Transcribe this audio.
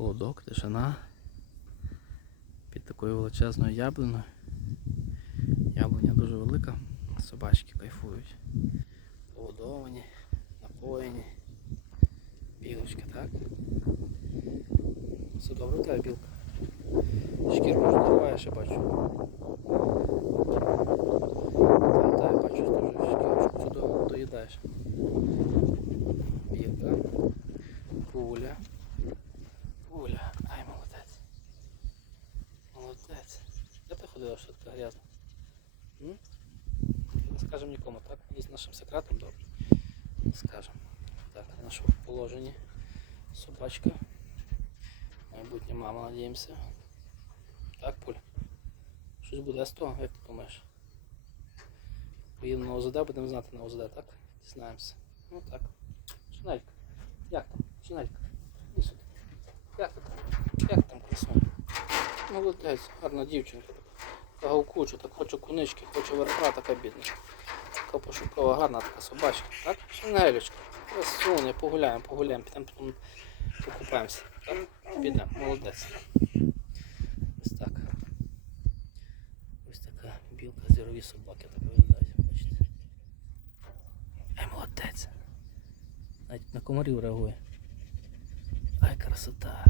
Холодок, тишина. Під такою величезною яблуною. Яблуня дуже велика. Собачки кайфують. Погодовані, напоєні. Білочка, так? Все добре тебе білка. Шкірку вже нариваєш, я бачу. Бачу, що вже цю доїдаєш. Білка. Пуля. Де ти ходила, що така грязна? М? Не скажемо нікому, так? Десь нашим секретом добре. Не скажемо. Так, на нашому положенні. Собачка. Майбутня мама, надіємося. Так, Пуль? Щось буде з того, як ти думаєш? Поїдемо на ОЗД, будемо знати на ОЗД, так? Дізнаємося. Ну так. Шинелька. Як там? Шинелька. Іди сюди. Як ти там? Як там красуня? Молодець, гарна дівчинка. Така гавкуча, так хоче кунички, хоче верха, така бідна. Така пошукова, гарна така собачка. Так? Шинелечка. Красуня, погуляємо, погуляємо, підемо потім покупаємося. Так? Підемо, молодець. Ось так. Ось така білка зірові собаки так виглядають, бачите. Ай, молодець. Навіть на комарів реагує. Ай, красота.